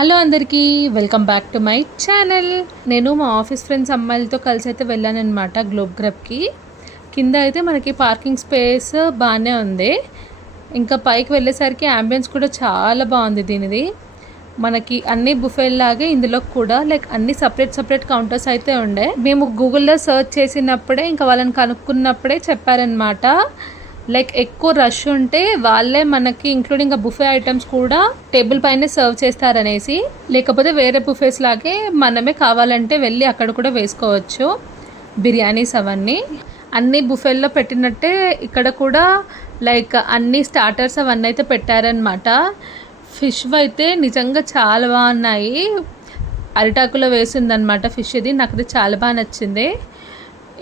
Hello అందరికీ, welcome back to my channel. నేను మా ఆఫీస్ ఫ్రెండ్స్ అమ్మాయిలతో కలిసి అయితే వెళ్ళాను అనమాట గ్లోబ్ గ్రబ్కి. కింద అయితే మనకి పార్కింగ్ స్పేస్ బాగానే ఉంది. ఇంకా పైకి వెళ్ళేసరికి అంబియన్స్ కూడా చాలా బాగుంది దీనిది. మనకి అన్ని బుఫే లాగే ఇందులో కూడా అన్ని సపరేట్ కౌంటర్స్ అయితే ఉండే. మేము గూగుల్లో సర్చ్ చేసినప్పుడే ఇంకా వాళ్ళని కనుక్కున్నప్పుడే చెప్పారనమాట, ఎక్కువ రష్ ఉంటే వాళ్ళే మనకి ఇంక్లూడింగ్ ఆ బుఫే ఐటమ్స్ కూడా టేబుల్ పైన సర్వ్ చేస్తారనేసి, లేకపోతే వేరే బుఫేస్ లాగే మనమే కావాలంటే వెళ్ళి అక్కడ కూడా వేసుకోవచ్చు బిర్యానీస్ అవన్నీ. అన్ని బుఫేల్లో పెట్టినట్టే ఇక్కడ కూడా అన్ని స్టార్టర్స్ అవన్నీ అయితే పెట్టారనమాట. ఫిష్ అయితే నిజంగా చాలా బాగున్నాయి. అరిటాకులో వేసిందనమాట ఫిష్. ఇది నాకు చాలా బాగా నచ్చింది.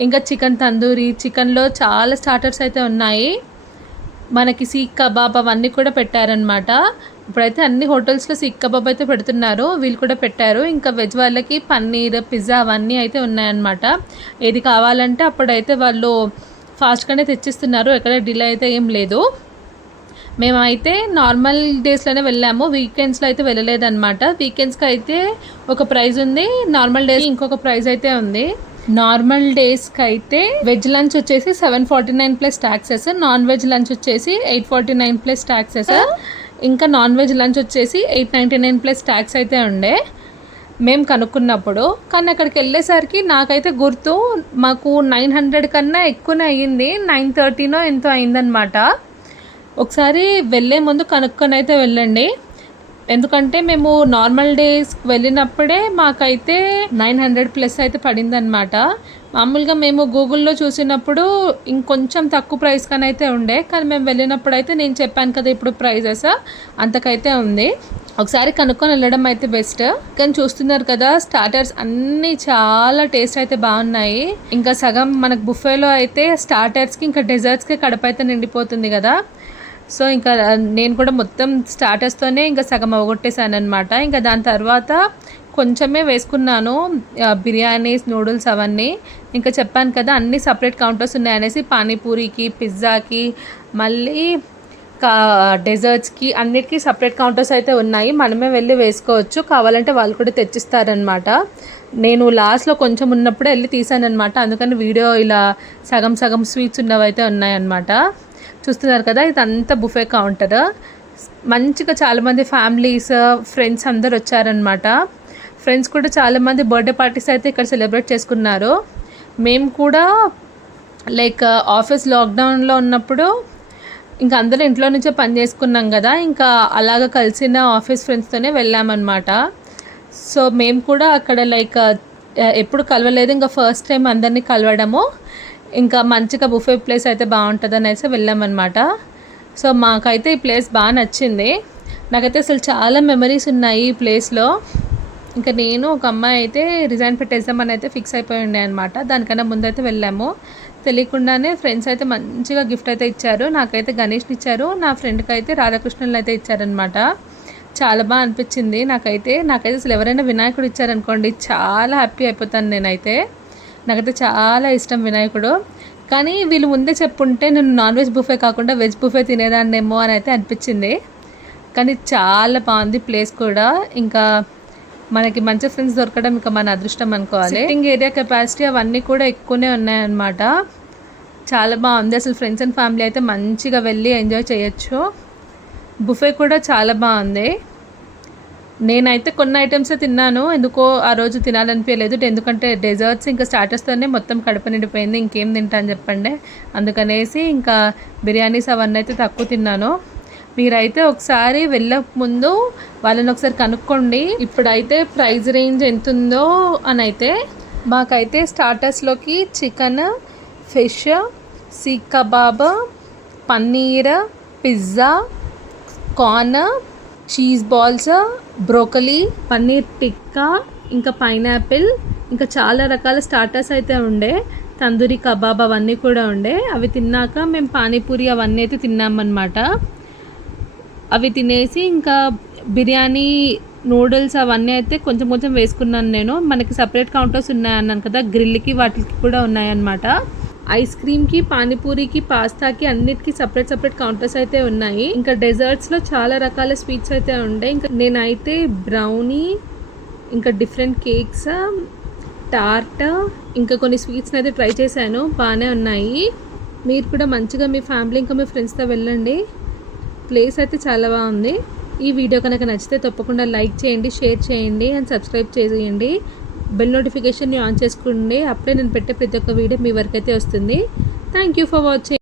ఇంకా చికెన్ తందూరి, చికెన్లో చాలా స్టార్టర్స్ అయితే ఉన్నాయి. మనకి సీక్ కబాబ్ అవన్నీ కూడా పెట్టారనమాట. ఇప్పుడైతే అన్ని హోటల్స్లో సీక్ కబాబ్ అయితే పెడుతున్నారు, వీళ్ళు కూడా పెట్టారు. ఇంకా వెజ్ వాళ్ళకి పన్నీర్, పిజ్జా అవన్నీ అయితే ఉన్నాయన్నమాట. ఏది కావాలంటే అప్పుడైతే వాళ్ళు ఫాస్ట్గానే తెచ్చిస్తున్నారు, ఎక్కడ డిలే అయితే ఏం లేదు. మేమైతే నార్మల్ డేస్లోనే వెళ్ళాము, వీకెండ్స్లో అయితే వెళ్ళలేదన్నమాట. వీకెండ్స్కి అయితే ఒక ప్రైజ్ ఉంది, నార్మల్ డేస్ ఇంకొక ప్రైజ్ అయితే ఉంది. నార్మల్ డేస్కి అయితే వెజ్ లంచ్ వచ్చేసి 749 plus taxes, non veg lunch వచ్చేసి 849 ప్లస్ ట్యాక్సెస్, ఇంకా నాన్ వెజ్ లంచ్ వచ్చేసి 899 ప్లస్ ట్యాక్స్ అయితే ఉండే మేము కనుక్కున్నప్పుడు. కానీ అక్కడికి వెళ్ళేసరికి నాకైతే గుర్తు మాకు 900 కన్నా ఎక్కువనే అయ్యింది, 930నో ఎంతో అయిందనమాట. ఒకసారి వెళ్ళే ముందు కనుక్కొని అయితే వెళ్ళండి, ఎందుకంటే మేము నార్మల్ డేస్ వెళ్ళినప్పుడే మాకైతే 900 ప్లస్ అయితే పడిందనమాట. మామూలుగా మేము గూగుల్లో చూసినప్పుడు ఇంకొంచెం తక్కువ ప్రైస్ కనైతే ఉండే, కానీ మేము వెళ్ళినప్పుడు అయితే నేను చెప్పాను కదా ఇప్పుడు ప్రైజెస్ అంతకైతే ఉంది. ఒకసారి కనుక్కొని వెళ్ళడం అయితే బెస్ట్. కానీ చూస్తున్నారు కదా, స్టార్టర్స్ అన్నీ చాలా టేస్ట్ అయితే బాగున్నాయి. ఇంకా సగం మనకు బుఫేలో అయితే స్టార్టర్స్కి ఇంకా డెజర్ట్స్కి కడుపు అయితే నిండిపోతుంది కదా. సో ఇంకా నేను కూడా మొత్తం స్టార్టర్స్తోనే ఇంకా సగం అవగొట్టేసాను అనమాట. ఇంకా దాని తర్వాత కొంచెమే వేసుకున్నాను బిర్యానీస్, నూడిల్స్ అవన్నీ. ఇంకా చెప్పాను కదా అన్ని సపరేట్ కౌంటర్స్ ఉన్నాయనేసి, పానీపూరికి, పిజ్జాకి, మళ్ళీ డెజర్ట్స్కి అన్నిటికీ సపరేట్ కౌంటర్స్ అయితే ఉన్నాయి. మనమే వెళ్ళి వేసుకోవచ్చు, కావాలంటే వాళ్ళు కూడా తెచ్చిస్తారనమాట. నేను లాస్ట్లో కొంచెం ఉన్నప్పుడే వెళ్ళి తీసానమాట, అందుకని వీడియో ఇలా సగం సగం స్వీట్స్ ఉన్నవి అయితే ఉన్నాయన్నమాట. చూస్తున్నారు కదా, ఇదంతా బుఫే కౌంటర్. మంచిగా చాలామంది ఫ్యామిలీస్, ఫ్రెండ్స్ అందరు వచ్చారనమాట. ఫ్రెండ్స్ కూడా చాలామంది బర్త్డే పార్టీస్ అయితే ఇక్కడ సెలబ్రేట్ చేసుకున్నారు. మేము కూడా ఆఫీస్ లాక్డౌన్లో ఉన్నప్పుడు ఇంకా అందరూ ఇంట్లో నుంచే పని చేసుకున్నాం కదా, ఇంకా అలాగ కలిసిన ఆఫీస్ ఫ్రెండ్స్తోనే వెళ్ళామన్నమాట. సో మేము కూడా అక్కడ ఎప్పుడు కలవలేదు, ఇంకా ఫస్ట్ టైం అందరినీ కలవడము. ఇంకా మంచిగా బుఫే ప్లేస్ అయితే బాగుంటుంది అనేసి వెళ్ళామన్నమాట. సో మాకైతే ఈ ప్లేస్ బాగా నచ్చింది. నాకైతే అసలు చాలా మెమరీస్ ఉన్నాయి ఈ ప్లేస్లో. ఇంకా నేను ఒక అమ్మాయి అయితే రిజైన్ పెట్టేద్దామని అయితే ఫిక్స్ అయిపోయి ఉండే అనమాట. దానికన్నా ముందైతే వెళ్ళాము. తెలియకుండానే ఫ్రెండ్స్ అయితే మంచిగా గిఫ్ట్ అయితే ఇచ్చారు. నాకైతే గణేష్ని ఇచ్చారు, నా ఫ్రెండ్కి అయితే రాధాకృష్ణులు అయితే ఇచ్చారనమాట. చాలా బాగా అనిపించింది నాకైతే అసలు ఎవరైనా వినాయకుడు ఇచ్చారనుకోండి చాలా హ్యాపీ అయిపోతాను నేనైతే. నాకైతే చాలా ఇష్టం వినాయకుడు. కానీ వీళ్ళు ముందే చెప్పుంటే నేను నాన్ వెజ్ బుఫే కాకుండా వెజ్ బుఫే తినేదాన్నేమో అని అయితే అనిపించింది. కానీ చాలా బాగుంది ప్లేస్ కూడా. ఇంకా మనకి మంచి ఫ్రెండ్స్ దొరకడం ఇంకా మన అదృష్టం అనుకోవాలి. సిట్టింగ్ ఏరియా కెపాసిటీ అవన్నీ కూడా ఎక్కువనే ఉన్నాయన్నమాట. చాలా బాగుంది అసలు. ఫ్రెండ్స్ అండ్ ఫ్యామిలీ అయితే మంచిగా వెళ్ళి ఎంజాయ్ చేయొచ్చు. బుఫే కూడా చాలా బాగుంది. నేనైతే కొన్ని ఐటమ్సే తిన్నాను, ఎందుకో ఆ రోజు తినాలనిపించలేదు. ఎందుకంటే డెజర్ట్స్ ఇంకా స్టార్టర్స్తోనే మొత్తం కడుపు నిండిపోయింది, ఇంకేం తింటాను చెప్పండి. అందుకనేసి ఇంకా బిర్యానీస్ అవన్నీ అయితే తక్కువ తిన్నాను. మీరైతే ఒకసారి వెళ్ళక ముందు వాళ్ళని ఒకసారి కనుక్కోండి ఇప్పుడైతే ప్రైస్ రేంజ్ ఎంత ఉందో అని. అయితే మాకైతే స్టార్టర్స్లోకి chicken, fish, seekh kebab, paneer, pizza, corn, cheese balls, broccoli, paneer tikka, ఇంకా పైనాపిల్, ఇంకా చాలా రకాల స్టార్టర్స్ అయితే ఉండే. తందూరి కబాబ్ అవన్నీ కూడా ఉండే. అవి తిన్నాక మేము పానీపూరి అవన్నీ అయితే తిన్నామన్నమాట. అవి తినేసి ఇంకా బిర్యానీ, నూడిల్స్ అవన్నీ అయితే కొంచెం వేసుకున్నాను నేను. మనకి సపరేట్ కౌంటర్స్ ఉన్నాయన్నాను కదా, గ్రిల్కి వాటికి కూడా ఉన్నాయన్నమాట. ఐస్ క్రీమ్కి, పానీపూరికి, పాస్తాకి అన్నిటికీ సపరేట్ కౌంటర్స్ అయితే ఉన్నాయి. ఇంకా డెజర్ట్స్లో చాలా రకాల స్వీట్స్ అయితే ఉంటాయి. ఇంకా నేనైతే బ్రౌనీ, ఇంకా డిఫరెంట్ కేక్స్, టార్ట్, ఇంకా కొన్ని స్వీట్స్ని అయితే ట్రై చేశాను. బాగానే ఉన్నాయి. మీరు కూడా మంచిగా మీ ఫ్యామిలీ ఇంకా మీ ఫ్రెండ్స్తో వెళ్ళండి. ప్లేస్ అయితే చాలా బాగుంది. ఈ వీడియో కనుక నచ్చితే తప్పకుండా లైక్ చేయండి, షేర్ చేయండి అండ్ సబ్స్క్రైబ్ చేయండి. బెల్ నోటిఫికేషన్ని ఆన్ చేసుకోండి. అప్పుడే నేను పెట్టే ప్రతి ఒక్క వీడియో మీ వరకు అయితే వస్తుంది. Thank you for watching.